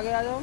आगे आ जाओ।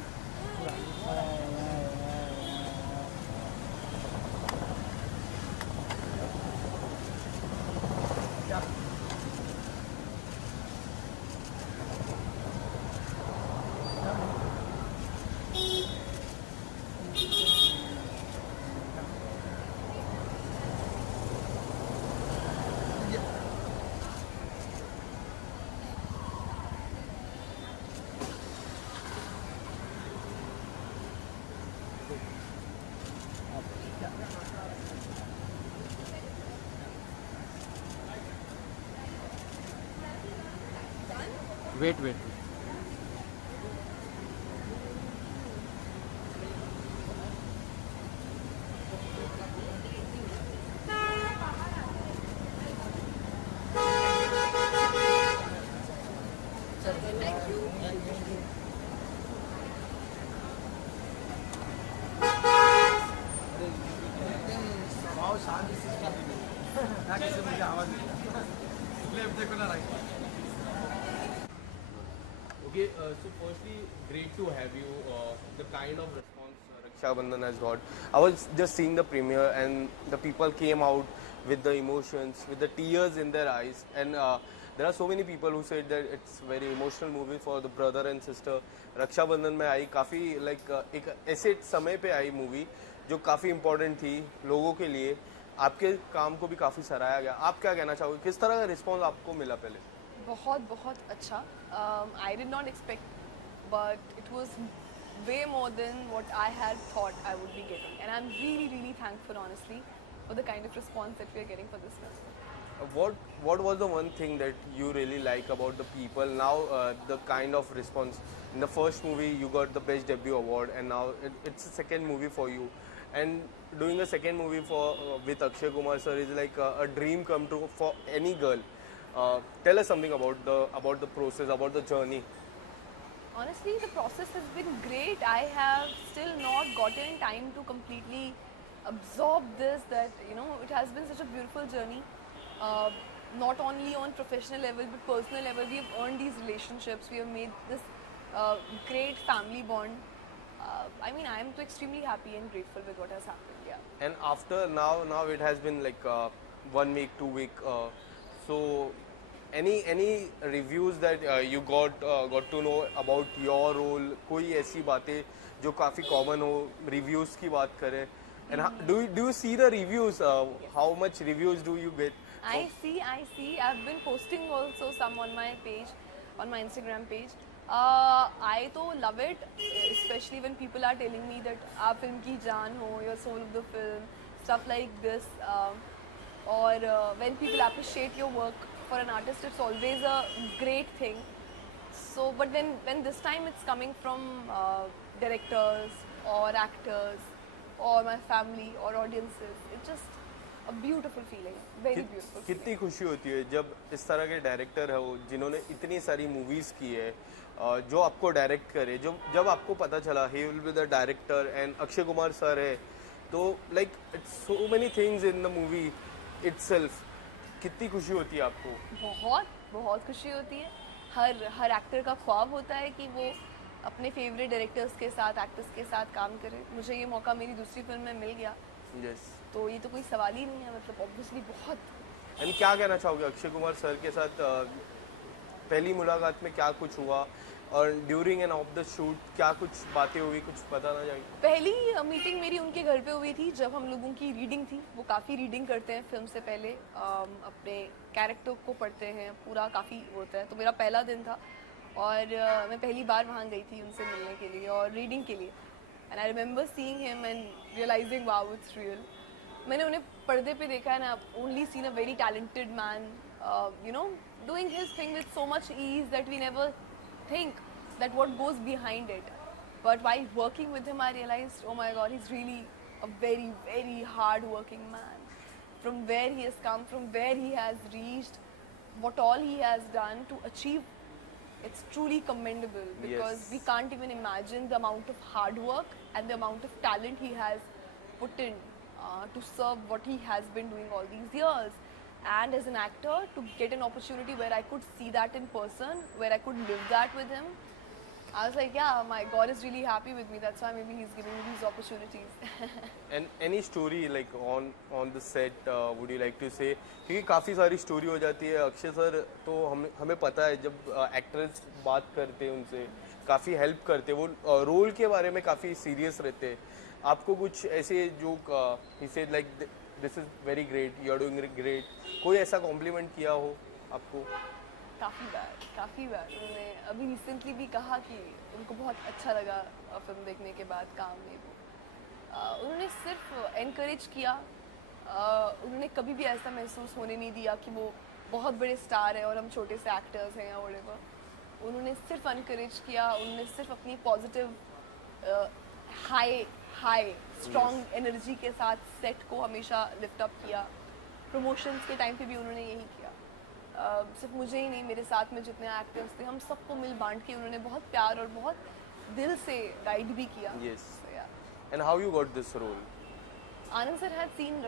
Wait wait Okay, so firstly, great to have you. The kind of response Raksha Bandhan has got. I was just seeing the premiere, and the people came out with the emotions, with the tears in their eyes, and there are so many people who said that it's very emotional movie for the brother and sister. Raksha Bandhan में आई काफ़ी like एक ऐसे समय पे आई movie जो काफ़ी important थी लोगों के लिए. आपके काम को भी काफ़ी सराहा गया. आप क्या कहना चाहोगे? किस तरह का रिस्पॉन्स आपको मिला पहले? बहुत बहुत अच्छा. I did not expect, but it was way more than what I had thought I would be getting, and I'm really really thankful honestly for the kind of response that we are getting for this film. What was the one thing that you really like about the people now? The kind of response in the first movie you got the best debut award, and now it's a second movie for you, and doing a second movie for with Akshay Kumar sir is like a dream come true for any girl. Tell us something about the process, about the journey. Honestly, the process has been great. I have still not gotten time to completely absorb this. That it has been such a beautiful journey. Uh, Not only on professional level but personal level, we have earned these relationships. We have made this great family bond. I mean, I am so extremely happy and grateful with what has happened. Yeah. And after now it has been like 1 week, 2 week. So any reviews that you got to know about your role? कोई ऐसी बातें जो काफी common हो reviews की बात करें. And do you see the reviews? How much reviews do you get? I see. I've been posting also some on my page, on my Instagram page. I तो love it, especially when people are telling me that आप film की जान हो, you're soul of the film, stuff like this. Or when people appreciate your work for an artist, it's always a great thing. So, but when this time it's coming from directors or actors or my family or audiences, it's just a beautiful feeling, very beautiful feeling. कितनी खुशी होती है जब इस तरह के director हो जिन्होंने इतनी सारी मूवीज की है जो आपको डायरेक्ट करे. जब आपको पता चला he will be the director and Akshay Kumar sir है तो like it's so many things in the movie itself. कितनी खुशी होती है आपको? बहुत बहुत खुशी होती है. हर एक्टर का ख्वाब होता है कि वो अपने फेवरेट डायरेक्टर्स के साथ, एक्टर्स के साथ काम करे. मुझे ये मौका मेरी दूसरी फिल्म में मिल गया. यस. तो ये तो कोई सवाल ही नहीं है. मतलब ऑब्वियसली बहुत. एंड क्या कहना चाहोगे अक्षय कुमार सर के साथ पहली मुलाकात में क्या कुछ हुआ और during end of the shoot क्या कुछ बातें हुई, कुछ पता ना जाए? पहली मीटिंग मेरी उनके घर पे हुई थी जब हम लोगों की रीडिंग थी. वो काफ़ी रीडिंग करते हैं फिल्म से पहले, अपने कैरेक्टर को पढ़ते हैं, पूरा काफ़ी होता है. तो मेरा पहला दिन था और मैं पहली बार वहाँ गई थी उनसे मिलने के लिए और रीडिंग के लिए. And I remember seeing him and realizing wow it's real. मैंने उन्हें पर्दे पे देखा है ना, only seen a very talented man, doing his thing with so much ease that we never think that what goes behind it. But while working with him, I realized, oh my God, he's really a very, very hard-working man. From where he has come, from where he has reached, what all he has done to achieve, it's truly commendable because Yes. we can't even imagine the amount of hard work and the amount of talent he has put in to serve what he has been doing all these years. And as an actor, to get an opportunity where I could see that in person, where I could live that with him, I was like, yeah, my God is really happy with me. That's why maybe he's giving me these opportunities. And any story like on the set would you like to say? क्योंकि काफ़ी सारी story हो जाती है Akshay sir, तो हमें पता है जब एक्टर्स बात करते हैं उनसे काफ़ी हेल्प करते हैं, वो रोल के बारे में काफ़ी सीरियस रहते हैं. आपको कुछ ऐसे जो ही said like this is very great, you are doing great, कोई ऐसा कॉम्प्लीमेंट किया हो आपको? काफ़ी बार उन्होंने अभी रिसेंटली भी कहा कि उनको बहुत अच्छा लगा फिल्म देखने के बाद काम में वो. उन्होंने सिर्फ एनकरेज किया. उन्होंने कभी भी ऐसा महसूस होने नहीं दिया कि वो बहुत बड़े स्टार हैं और हम छोटे से एक्टर्स हैं या व्हाटएवर. उन्होंने सिर्फ एनकरेज किया. उन्होंने सिर्फ अपनी पॉजिटिव हाई स्ट्रॉन्ग एनर्जी के साथ सेट को हमेशा लिफ्ट अप किया. प्रमोशंस के टाइम पे भी उन्होंने यही किया. सिर्फ मुझे ही नहीं, मेरे साथ में जितने एक्टर्स थे हम सबको मिल बांट के उन्होंने बहुत प्यार और बहुत दिल से गाइड भी किया. Yes. So, yeah. And how you got this role? Anand sir had seen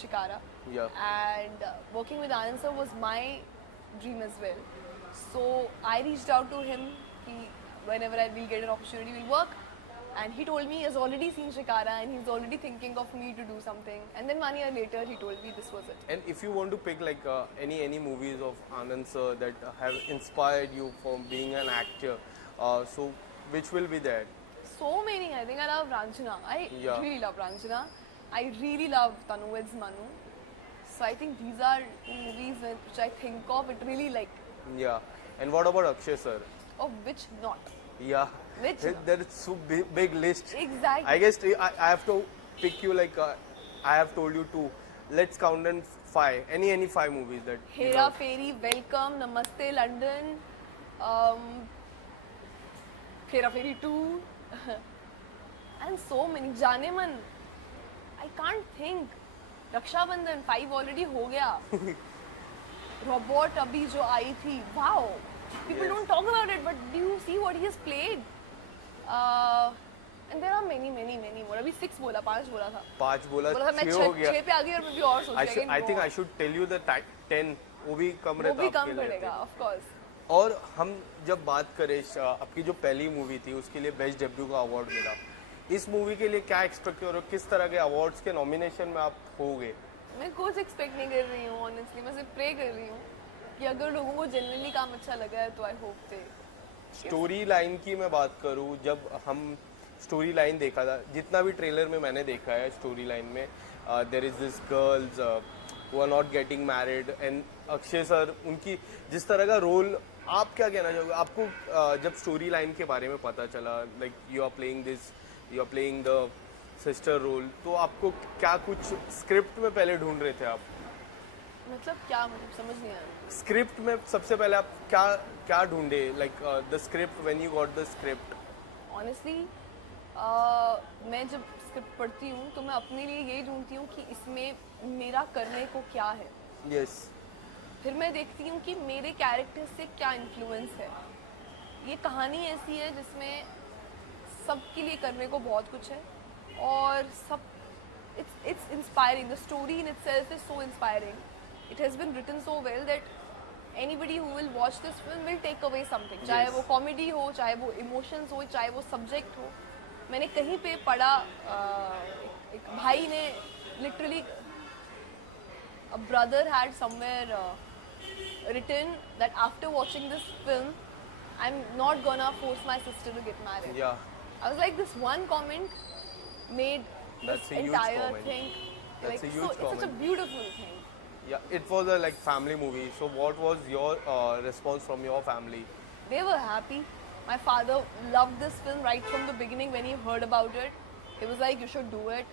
Shikara, Yeah. and working with Anand sir was my dream as well. So I reached out to him कि whenever I will get an opportunity we'll work, and he told me he has already seen Shikara and he's already thinking of me to do something, and then 1 year later he told me this was it. And if you want to pick like any movies of Anand sir that have inspired you from being an actor, so which will be there? So many. I think I love Ranjana. I Yeah. really love Ranjana. I really love Tanuved's Manu. So I think these are two movies which I think of. It really like, Yeah. And what about Akshay sir? oh, which not? Yeah. Which not? There is so big list. Exactly. I guess I have to pick you like I have told you two. Let's count them 5. Any 5 movies that you Hera love. Fairy, Welcome, Namaste London, Hera Fairy 2, and so many. Janeman. I can't think. Raksha Bandhan 5 already हो गया. Robot अभी जो आई थी, wow. People Yes. don't talk about it, but do you see what he has played? And there are many more. अभी 6 बोला, 5 बोला था. 5 बोला, बोला था मैं 6 हो गया. 6 पे आ गई और मैं भी और सोच रही I think I should tell you the 10. वो भी कम वो रहता भी आपके कम लिए. पड़ेगा, of course. और हम जब बात करें आपकी जो पहली मूवी थी उसके लिए बेस्ट डेब्यू का अवार्ड मिला. इस मूवी के लिए क्या एक्सपेक्ट कर रहे हो, किस तरह के अवार्ड्स के नॉमिनेशन में आप होगे? मैं कुछ एक्सपेक्ट नहीं कर रही हूँ ऑनेस्टली. मैं सिर्फ प्रे कर रही हूँ कि अगर लोगों को जनरली काम अच्छा लगा है तो I hope they. Story line की मैं बात करूँ, जब हम स्टोरी लाइन देखा था, जितना भी ट्रेलर में मैंने देखा है स्टोरी लाइन में, there is this girls who are not getting married and Akshay sir, उनकी जिस तरह का रोल, आप क्या कहना चाहोगे? आपको जब स्टोरी लाइन के बारे में पता चला, like you are playing the sister role, तो आपको क्या कुछ स्क्रिप्ट में पहले ढूंढ रहे थे आप? मतलब क्या, मतलब समझ नहीं आया. स्क्रिप्ट में सबसे पहले आप क्या ढूंढे, like the script, when you got the script? Honestly मैं जब स्क्रिप्ट पढ़ती हूँ तो मैं अपने लिए यही ढूंढती हूँ कि इसमें मेरा करने को क्या है. यस. फिर मैं देखती हूँ कि मेरे कैरेक्टर से क्या इन्फ्लुएंस है. ये कहानी ऐसी है जिसमें सबके लिए करने को बहुत कुछ है और सब it's inspiring. The story in itself is so inspiring. It has been written so well that anybody who will watch this film will take away something. चाहे Yes. वो कॉमेडी हो, चाहे वो इमोशंस हो, चाहे वो सब्जेक्ट हो. मैंने कहीं पे पढ़ा, एक भाई ने literally, a brother had somewhere written that after watching this film, I'm not gonna force my sister to get married. Yeah. I was like, this one comment made That's this a huge entire comment. thing. That's Like, a huge so it's such a comment. beautiful thing. Yeah, it was a like family movie. So what was your response from your family? They were happy. My father loved this film right from the beginning when he heard about it. He was like, you should do it.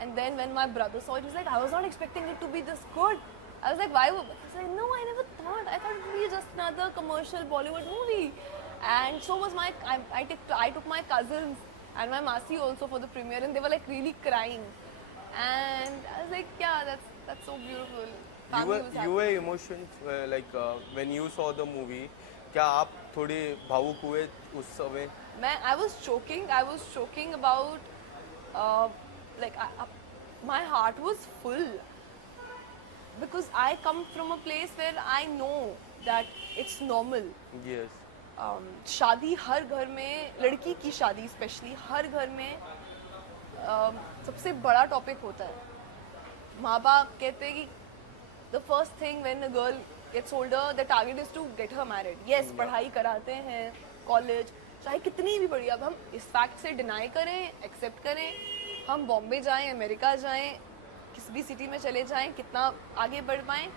And then when my brother saw it, he was like, I was not expecting it to be this good. I was like, why? He was like, no, I never thought. I thought it would be just another commercial Bollywood movie. And so was I took my cousins and my Masi also for the premiere, and they were like really crying. And I was like, yeah, that's so beautiful. Family was happy. You were emotions like when you saw the movie. क्या आप थोड़े भावुक हुए उस समय? I was choking about my heart was full because I come from a place where I know that it's normal. Yes. शादी हर घर में, लड़की की शादी स्पेशली हर घर में सबसे बड़ा टॉपिक होता है. माँ बाप कहते हैं कि the first thing when a girl gets older the target is to get her married. Yes, पढ़ाई कराते हैं, कॉलेज चाहे कितनी भी बड़ी. अब हम इस फैक्ट से डिनाई करें, एक्सेप्ट करें, हम बॉम्बे जाएं, अमेरिका जाएं, किसी भी सिटी में चले जाएं, कितना आगे बढ़ पाएं,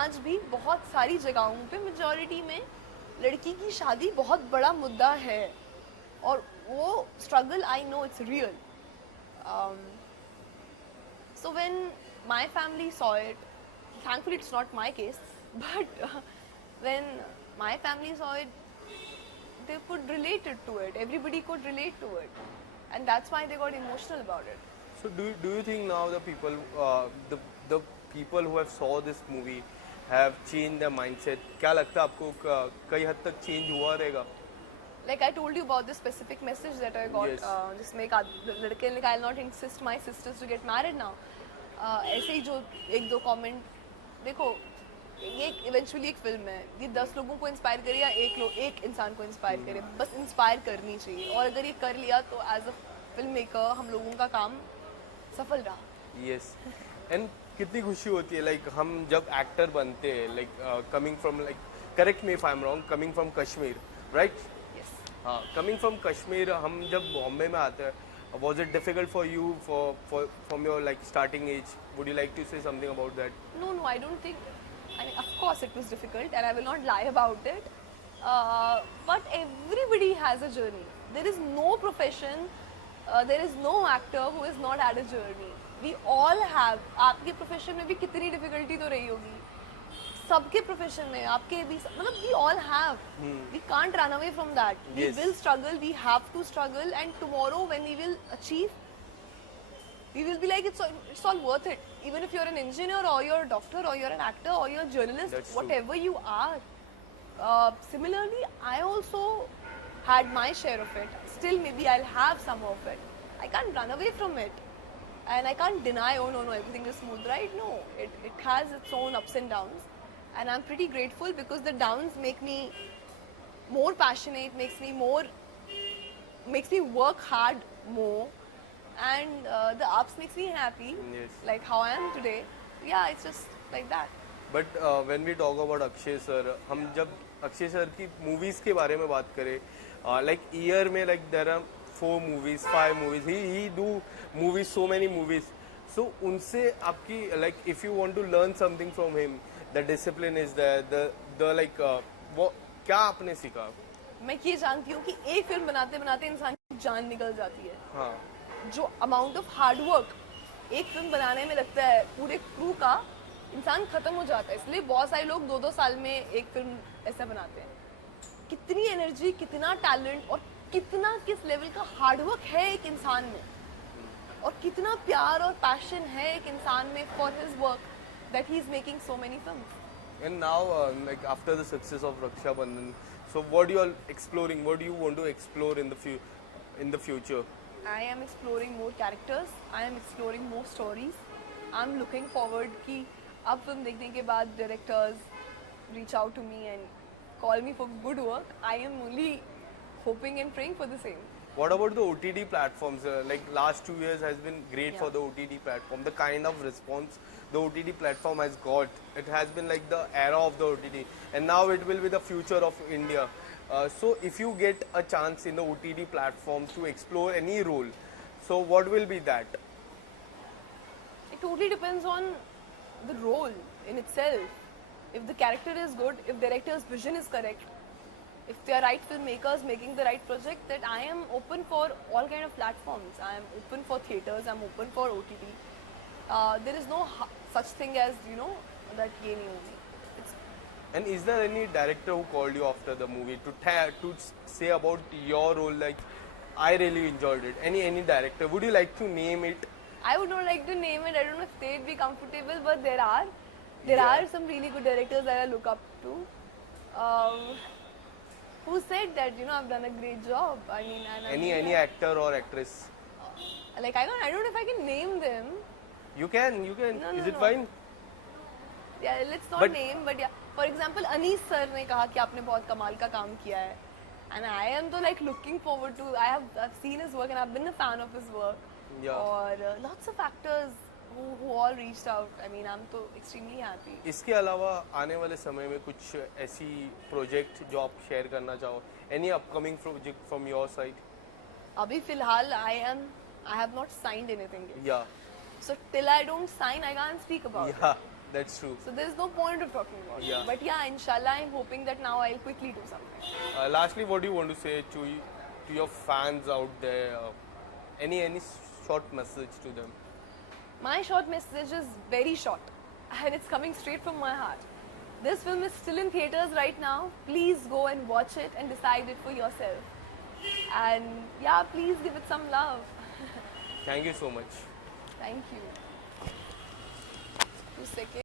आज भी बहुत सारी जगहों पे मेजॉरिटी में लड़की की शादी बहुत बड़ा मुद्दा है. और वो struggle, I know it's real. So when my family saw it, thankfully it's not my case, but when my family saw it, they could relate it to it. Everybody could relate to it, and that's why they got emotional about it. So do you think now the people who have saw this movie have changed their mindset? क्या लगता है आपको कई हद तक change हुआ रहेगा? Like I told you about this specific message that I got. Yes. जिसमें एक लड़के ने लिखा, I'll not insist my sisters to get married now. ऐसे ही जो एक दो कमेंट, देखो ये इवेंचुअली एक फिल्म है, ये 10 लोगों को इंस्पायर करे या एक इंसान को इंस्पायर करे, बस इंस्पायर करनी चाहिए. और अगर ये कर लिया तो एज अ फिल्म मेकर हम लोगों का काम सफल रहा. Yes. And कितनी खुशी होती है लाइक हम जब एक्टर बनते हैं, like coming from, like correct me if I am wrong, coming from Kashmir, right? Yes. हाँ, कमिंग फ्रॉम कश्मीर, हम जब बॉम्बे में आते हैं, was it difficult for you from your like starting age? Would you like to say something about that? No, I don't think. I mean, of course it was difficult, and I will not lie about it. But everybody has a journey. There is no profession, there is no actor who has not had a journey. We all have. आपके profession में भी कितनी difficulty तो रही होगी. सबके profession में, आपके भी, मतलब we all have. We can't run away from that. We Yes. will struggle. We have to struggle, and tomorrow when we will achieve, we will be like it's all worth it. Even if you're an engineer or you're a doctor or you're an actor or you're a journalist, That's true. whatever you are. Similarly, I also had my share of it. Still, maybe I'll have some of it. I can't run away from it. And I can't deny, oh no, everything is smooth, right? No, it has its own ups and downs. And I'm pretty grateful because the downs make me more passionate, makes me work hard more. And the ups makes me happy, Yes. like how I am today. Yeah, it's just like that. But when we talk about Akshay sir, हम जब Akshay sir की movies के बारे में बात करें, like year में like there are 4 movies, 5 movies. He do movies, so many movies. So उनसे आपकी like if you want to learn something from him, the discipline is there, the like वो क्या आपने सीखा? मैं ये जानती हूँ कि एक फिल्म बनाते बनाते इंसान की जान निकल जाती है. हाँ, जो अमाउंट ऑफ हार्ड वर्क एक फिल्म बनाने में लगता है पूरे क्रू का, इंसान खत्म हो जाता है. इसलिए बहुत सारे लोग 2-2 साल में एक फिल्म ऐसा बनाते हैं. कितनी एनर्जी, कितना टैलेंट और कितना किस लेवल का हार्ड वर्क है एक इंसान में, और कितना प्यार और पैशन है एक इंसान में for his work, that he is making so many films. and now like after the success of Raksha Bandhan, so what you are exploring? What do you want to explore in the future? I am exploring more characters. I am exploring more stories. I am looking forward कि अब film देखने के बाद directors reach out to me and call me for good work. I am only hoping and praying for the same. What about the OTT platforms? Like last 2 years has been great Yeah. for the OTT platform. The kind of response the OTT platform has got, it has been like the era of the OTT, and now it will be the future of India. So if you get a chance in the OTT platforms to explore any role, so what will be that? It totally depends on the role in itself. If the character is good, if director's vision is correct, if they are right filmmakers making the right project, that I am open for all kind of platforms. I am open for theaters. I'm open for OTT. There is no such thing as, you know, that ye nahi movie. It's And is there any director who called you after the movie to say about your role? Like, I really enjoyed it. Any director? Would you like to name it? I would not like to name it. I don't know if they'd be comfortable, but there Yeah. are some really good directors that I look up to. Who said that, you know, I've done a great job. I mean, and I'm Any really- actor or actress? like I don't know if I can name them. You can. No, Is no, it no. fine? Yeah, let's not But- name, but yeah. For example, Anees sir ने कहा कि आपने बहुत कमाल का काम किया है. and I am तो like looking forward to. I've seen his work and I've been a fan of his work. Yeah. और lots of actors who all reached out. I mean, I'm तो extremely happy. इसके अलावा आने वाले समय में कुछ ऐसी प्रोजेक्ट जो आप शेयर करना चाहो, any upcoming project from your side? अभी फिलहाल I have not signed anything yet. या So till I don't sign, I can't speak about it. या that's true. So there's no point of talking about Yeah. it. But yeah, inshallah, I'm hoping that now I'll quickly do something. Lastly, what do you want to say to your fans out there? Any short message to them? My short message is very short and it's coming straight from my heart. This film is still in theaters right now. Please go and watch it and decide it for yourself. And yeah, please give it some love. Thank you so much. Thank you. 2 seconds.